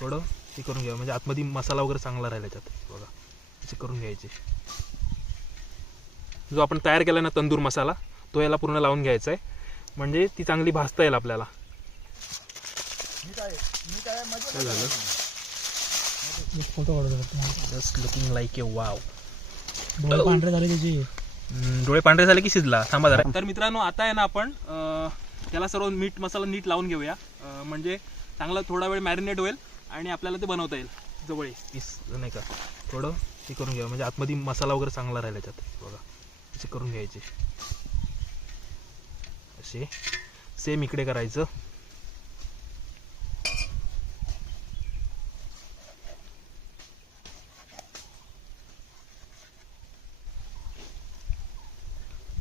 थोडं हे करून घ्यावं म्हणजे आतमध्ये मसाला वगैरे चांगला राहील याच्यात बघा. असे करून घ्यायचे. जो आपण तयार केला ना तंदूर मसाला तो याला पूर्ण लावून घ्यायचा आहे. म्हणजे ती चांगली भाजता येईल आपल्याला. काय झालं? फोटो काढू शकतो just looking like a wow डोळे पांढरे झाले त्याचे. डोळे पांढरे झाले की शिजला? थांबा जरा. तर मित्रांनो आता आहे ना आपण त्याला सर्व मीठ मसाला नीट लावून घेऊया. म्हणजे चांगला थोडा वेळ मॅरिनेट होईल. आणि आपल्याला ते बनवता येईल जवळ. पीस नाही का? थोडं हे करून घ्यावं म्हणजे आतमध्ये मसाला वगैरे चांगला राहिला त्यात. बघा. असे करून घ्यायचे. असे. सेम इकडे करायचं.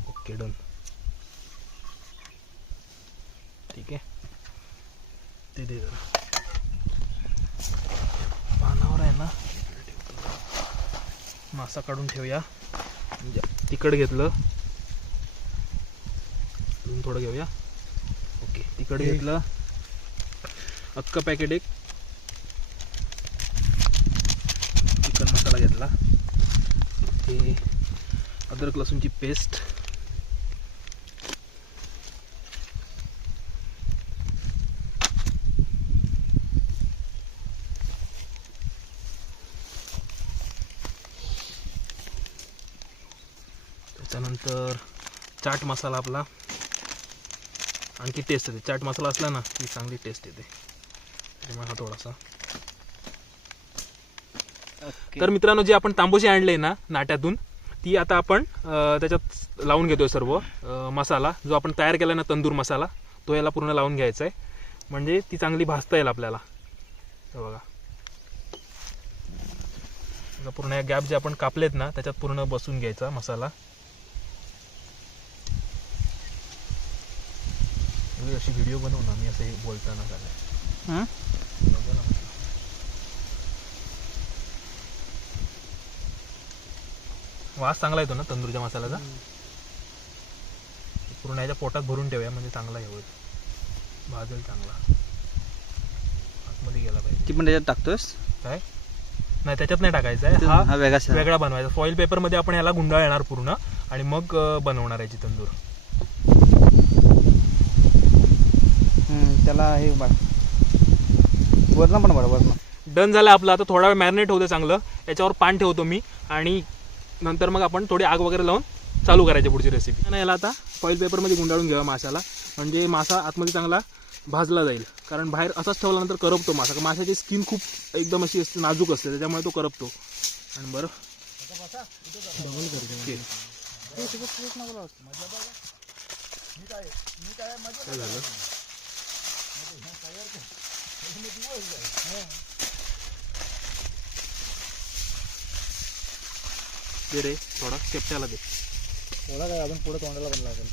ओके डन ठीक आहे? ते दे जरा. आहे ना? मासा काढून ठेवूया. म्हणजे तिखट घेतलं. अजून थोडं घेऊया. ओके एक. घेतलं. अख्खं पॅकेट एक. चिकन मसाला घेतला. हे अद्रक लसूणची पेस्ट त्याच्यानंतर चाट मसाला आपला. आणखी टेस्ट येते. चाट मसाला असला ना की चांगली टेस्ट येते. त्यामुळे हा थोडासा. तर मित्रांनो जे आपण तांबोशी आणले ना नाट्यातून ती आता आपण त्याच्यात लावून घेतोय सर्व. मसाला जो आपण तयार केला ना तंदूर मसाला तो याला पूर्ण लावून घ्यायचा आहे. म्हणजे ती चांगली भाजता येईल आपल्याला. बघा. पूर्ण या गॅप जे आपण कापलेत ना त्याच्यात पूर्ण बसून घ्यायचा मसाला. मी अशी व्हिडिओ बनवू ना मी असं हे बोलताना झालं. वास चांगला येतो ना तंदूरच्या मसाल्याचा पूर्ण याच्या पोटात भरून ठेवूया म्हणजे चांगला हे होईल भाजेल चांगला आतमध्ये गेला पाहिजे ती पण त्याच्यात टाकतोस काय नाही त्याच्यात नाही टाकायचं आहे हा हा वेगळा बनवायचा फॉईल पेपरमध्ये आपण ह्याला गुंडाळ येणार पूर्ण आणि मग बनवणार याची तंदूर त्याला हे वरण पण बरं वरण डन झालं आपलं. आता थोडा वेळ मॅरिनेट होतं चांगलं. याच्यावर पान ठेवतो मी. आणि नंतर मग आपण थोडी आग वगैरे लावून चालू करायची पुढची रेसिपी आणि याला आता फॉईल पेपरमध्ये गुंडाळून घ्यावा माशाला. म्हणजे मासा आतमध्ये चांगला भाजला जाईल. कारण बाहेर असाच ठेवल्यानंतर करपतो मासा. कारण माशाची स्किन खूप एकदम अशी असते नाजूक असते. त्याच्यामुळे तो करपतो. आणि बरं. ओके. काय झालं? दे रे थोडा शेपट्याला दे. थोडा काय अजून पुढे तोंडाला पण लागेल.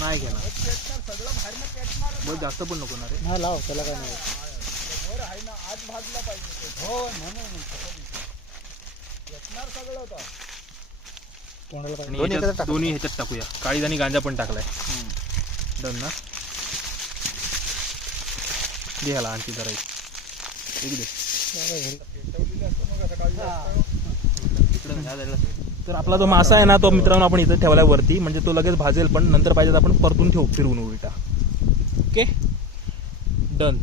नाही घेणार. बस जास्त पण नको ना रे. हा लाव त्याला काय नाही. तोंडाला काय आणि दोन्ही याच्यात एकत्र टाका. दोन्ही ह्याच्यात टाकूया. काळीज आणि गांजा पण टाकलाय. डन ना? दे ह्याला आणखी जरा एक. एक दे. तर आपला जो मासा आहे ना तो मित्रांनो आपण इथं ठेवलाय वरती. म्हणजे तो लगेच भाजेल पण नंतर पाहिजे तर आपण परतून ठेवू फिरवून उलटा. ओके डन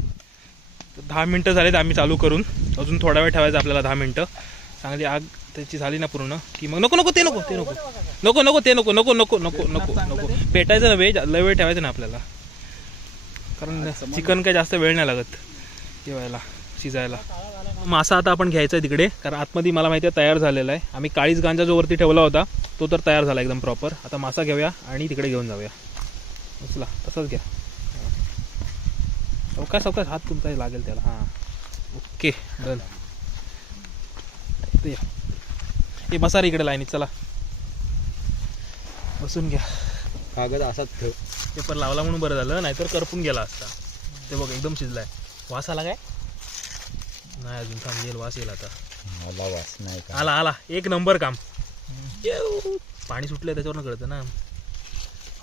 तर दहा मिनटं झालेत आम्ही चालू करून. अजून थोडा वेळ ठेवायचा आपल्याला दहा मिनटं. चांगली आग त्याची झाली ना पूर्ण की मग नको नको ते नको ते नको. नको नको ते नको नको नको नको नको नको. पेटायचं ना वेळ लय वेळ ठेवायचं ना आपल्याला. कारण चिकन काय जास्त वेळ नाही लागत ठेवायला शिजायला. मासा आता आपण घ्यायचा आहे तिकडे कारण आतमध्ये मला माहिती आहे तयार झालेला आहे. आम्ही काळीच गांजा जो वरती ठेवला होता तो तर तयार झाला एकदम प्रॉपर आता मासा घेऊया आणि तिकडे घेऊन जाऊया. उचला तसाच घ्या. सावकाश सावकाश हात तुमचा लागेल त्याला. हां. Okay done. या. हे बसा रे इकडे लाईनीत चला. बसून घ्या. कागद असाच ठेव. पेपर लावला म्हणून बरं झालं नाहीतर करपून गेला असता. ते बघ एकदम शिजलाय. वास आला काय? नाही अजून थांब येईल वास येईल आता. मला वास नाही आला आला. एक नंबर काम. येऊ. पाणी सुटलंय त्याच्यावरनं कळतं ना.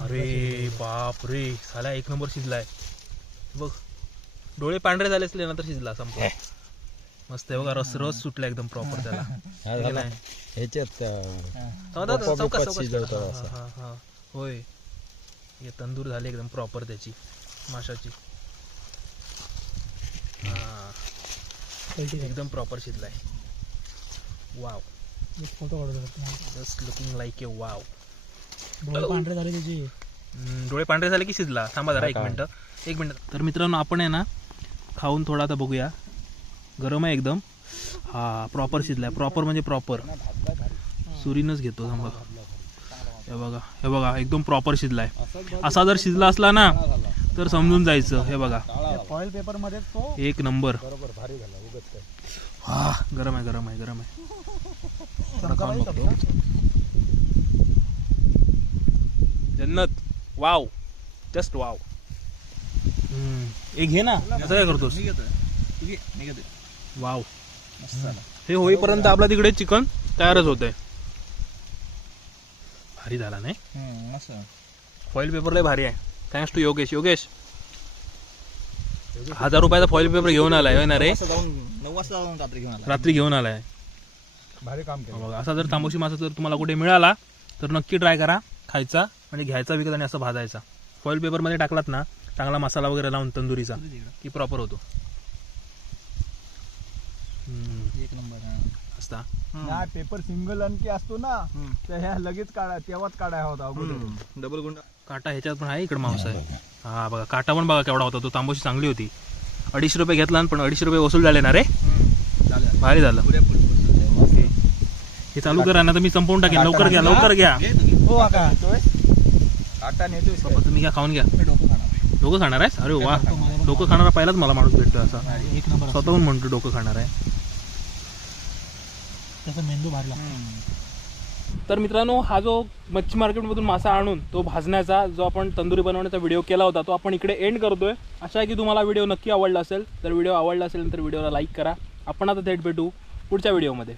अरे बाप रे साला एक नंबर शिजलाय. बघ. डोळे पांढरे झाले असले ना तर शिजला संपला. मस्त आहे बघा रस रस सुटला एकदम प्रॉपर त्याला. हा झाला. ह्याच्यात हा, असं. हा, हा. होय. हे तंदूर झाले एकदम प्रॉपर त्याची. माशाची. हा. एकदम proper शिजलाय. Wow photo just looking like a wow डोळे पांढरे झाले त्याचे. डोळे पांढरे झाले की शिजला? थांबा जरा एक हा? मिनिट. एक मिनिट. तर मित्रांनो आपण आहे ना खाऊन थोडा आता बघूया. गरम आहे एकदम. हा प्रॉपर शिजलाय. प्रॉपर म्हणजे प्रॉपर सुरीनच घेतो थांबा हे बघा हे बघा एकदम प्रॉपर शिजलाय. असा जर शिजला असला ना तर समजून जायचं. हे बघा. फॉईल पेपरमध्ये एक नंबर. हा गरम आहे गरम आहे गरम आहे. जन्नत वाव जस्ट वाव एक घे ना. असं काय करतोस? वाव. हे होईपर्यंत आपला तिकडे चिकन तयारच होतंय. भारी झाला नाही? फॉईल पेपर लय भारी आहे. Thanks to Yogesh. योगेश हजार रुपयाचा फॉईल पेपर घेऊन आलाय होय ना रे? नऊ वाजता जाऊन रात्री घेऊन आला रात्री घेऊन आलाय. भारी काम केलं. बघा असा जर तांबोशी मासा जर तुम्हाला कुठे मिळाला तर नक्की ट्राय करा खायचा म्हणजे घ्यायचा विकत आणि असं भाजायचा. फॉईल पेपरमध्ये टाकलात ना चांगला मसाला वगैरे लावून तंदुरीचा की प्रॉपर होतो हम्म, एक नंबर असता. नाही पेपर सिंगल आणखी असतो ना तर ह्या लगेच काढा तेव्हाच काढाय होता अगोदर. डबल गुंड. काटा ह्याच्यात पण आहे इकडे मांस आहे हा बघा काटा पण बघा केवढा होता तो तांबोशी चांगली होती. अडीचशे रुपये घेतला पण अडीचशे रुपये वसूल झाले ना रे? भारी झालं. ओके. हे चालू करा ना तर मी संपवून टाकेन. लवकर घ्या लवकर घ्या. हो काटा नेतोय बाबा, तुम्ही घ्या खाऊन घ्या. डोकं खाणार डोकं खाणार आहेस? अरे वा. डोकं खाणारा पहिलाच मला माणूस भेटतो असा. एक नंबर स्वतःहून म्हणतो डोकं खाणार आहे. त्याचा मेंदू भारी लागतो. तर मित्रांनो हा जो मच्छी मार्केटमधून मासा आणून तो भाजण्याचा जो आपण तंदुरी बनवण्याचा व्हिडिओ केला होता तो आपण इकडे एंड करतोय. अशा आहे की तुम्हाला व्हिडिओ नक्की आवडला असेल. तर व्हिडिओ आवडला असेल तर व्हिडिओला लाईक करा. आपण आता थेट भेटू पुढच्या व्हिडिओमध्ये